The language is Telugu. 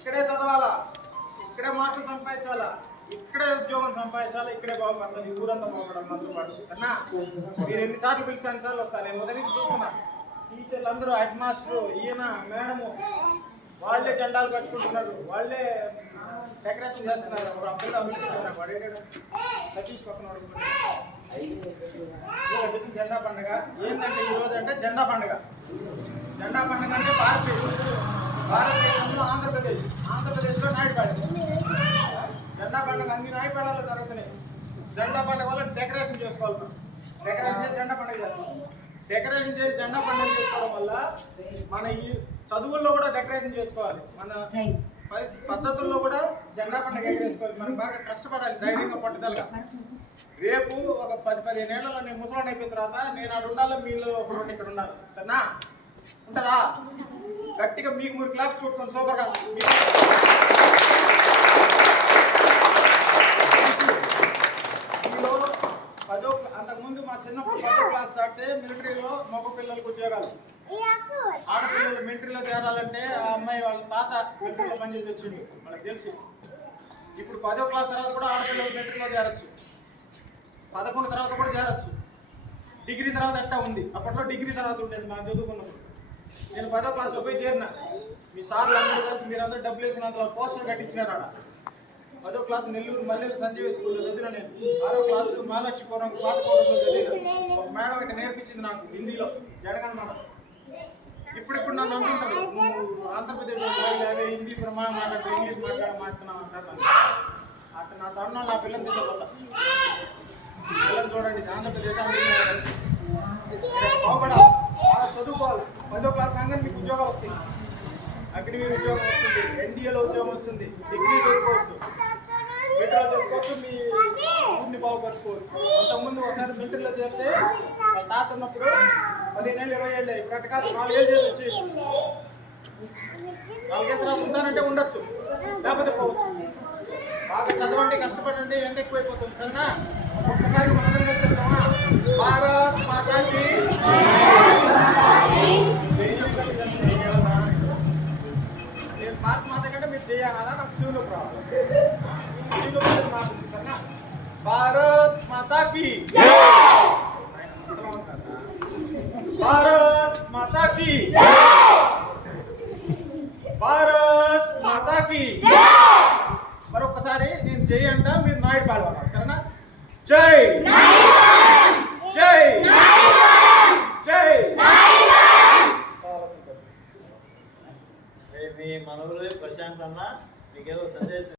ఇక్కడే చదవాలా? ఇక్కడే మార్కులు సంపాదించాలా? ఇక్కడే ఉద్యోగం సంపాదించాలా? ఇక్కడే బాగుపడతాను. ఈ ఊరంతా బాగుపడడం మనతో పాటు అన్నా మీరు ఎన్నిసార్లు పిలిచాను సార్లు వస్తారు నేను మొదటి నుంచి చూస్తున్నా. టీచర్లు అందరూ హెడ్ మాస్టర్ ఈయన మేడము వాళ్ళే జెండాలు కట్టుకుంటున్నారు. వాళ్ళే డెకరేషన్ చేస్తున్నారు. ఒక అబ్బాయి అభివృద్ధి పడేటాడు సతీష్ పక్కన జెండా పండుగ. ఏంటంటే ఈ అంటే జెండా పండుగ. జెండా పండుగ అంటే భారతదేశం. జెండా పండుగ అన్ని నాయుడుపాడాలో జరుగుతున్నాయి. జెండా పండుగ వల్ల డెకరేషన్ చేసుకోవాలి. డెకరేషన్ చేసి జెండా పండుగ చేస్తాం. డెకరేషన్ చేసి జెండా పండుగ చేసుకోవడం వల్ల మన ఈ చదువుల్లో కూడా డెకరేషన్ చేసుకోవాలి. మన పద్ధతుల్లో కూడా జెండా పండుగ ఎగరేసుకోవాలి మనం బాగా కష్టపడాలి ధైర్యంగా పట్టుదలగా. రేపు ఒక పది పదిహేను ఏళ్ళలో నేను ముసలాన్ని అయిపోయిన తర్వాత నేను అక్కడ ఉండాలి మీలో ఒక రెండు ఇక్కడ ఉండాలి. సరేనా? ఉంటారా? గట్టిగా మీకు మీరు క్లాప్స్ కొట్టుకోండి సూపర్గా మీలో పదో క్లా- అంతకుముందు మా చిన్నప్పుడు పదో క్లాస్ దాటితే మిలిటరీలో మగ పిల్లలకు ఉద్యోగాలు. ఆడపిల్లలు మిలిటరీలో చేరాలంటే ఆ అమ్మాయి వాళ్ళ తాత మిలిటరీలో పనిచేసి వచ్చిండు. వాళ్ళకి తెలుసు. ఇప్పుడు పదో క్లాస్ తర్వాత కూడా ఆడపిల్లలు మిలిటరీలో చేరొచ్చు. పదకొండు తర్వాత కూడా చేరొచ్చు. డిగ్రీ తర్వాత ఎట్టా ఉంది. అప్పట్లో డిగ్రీ తర్వాత ఉండేది మా చదువుకున్నప్పుడు. నేను పదో క్లాస్లో పోయి చేరిన. మీ సార్లు అందరూ కలిసి మీరందరూ డబ్బులు వేసుకుని అందులో పోస్టర్ కట్టించినారు ఆడ. పదో క్లాస్ నెల్లూరు మల్లెల సంజయ్ స్కూల్లో చదివిన నేను. ఆరో క్లాస్ మహాలక్ష్మీపురం పాతపురంలో చదివిన. ఒక మేడం ఇక్కడ నేర్పించింది నాకు హిందీలో. జడగన్ మేడం. ఇప్పుడిప్పుడు నన్ను అంటుంటారు నువ్వు ఆంధ్రప్రదేశ్ అదే హిందీ ప్రమాణం మాట్లాడుతూ ఇంగ్లీష్ మాట్లాడ మాట్లాడుతున్నావు అంటారు. అట్లా నా తరుణం నా పిల్లలు తీసుకోపోతా. పిల్లలు చూడండి ఆంధ్రప్రదేశ్ ఆంధ్రప్రదేశ్ బాగుపడాలి బాగా చదువుకోవాలి పదో క్లాస్ కాగానే మీకు ఉద్యోగాలు వస్తాయి అగ్నివీ ఉద్యోగం వస్తుంది ఎన్డీఏలో ఉద్యోగం వస్తుంది డిగ్రీ చదువుకోవచ్చు. మిలిటరీలో చదువుకోవచ్చు మీ ఊరిని బాగుపరుచుకోవచ్చు. అంతకుముందు ఒకసారి మిలిటరీలో చేస్తే వాళ్ళ తాత ఉన్నప్పుడు పదిహేనేళ్ళు ఇరవై ఏళ్ళు ఇప్పుడు కాదు నాలుగేళ్ళు చేసి వచ్చి నాలుగేళ్ళ తర్వాత ఉన్నారంటే ఉండొచ్చు లేకపోతే పోవచ్చు. బాగా చదవండి కష్టపడండి ఎండ ఎక్కువైపోతుంది సరేనా? ఒక్కసారి మనందరం కలిసి మాత కంటే మీరు చేయాలా నాకు చెవులో రావాలి చెవులో సరేనా భారత్ మాతాకి. భారత్ మాతాకి. భారత్ మాతాకి. మరొకసారి నేను జై అంట మీరు నాయుడు పాడవాలి సరేనా జై జై జై చాలా సంతోషం. మీ మనవులు ప్రశాంత్ అన్న మీకేదో సందేశం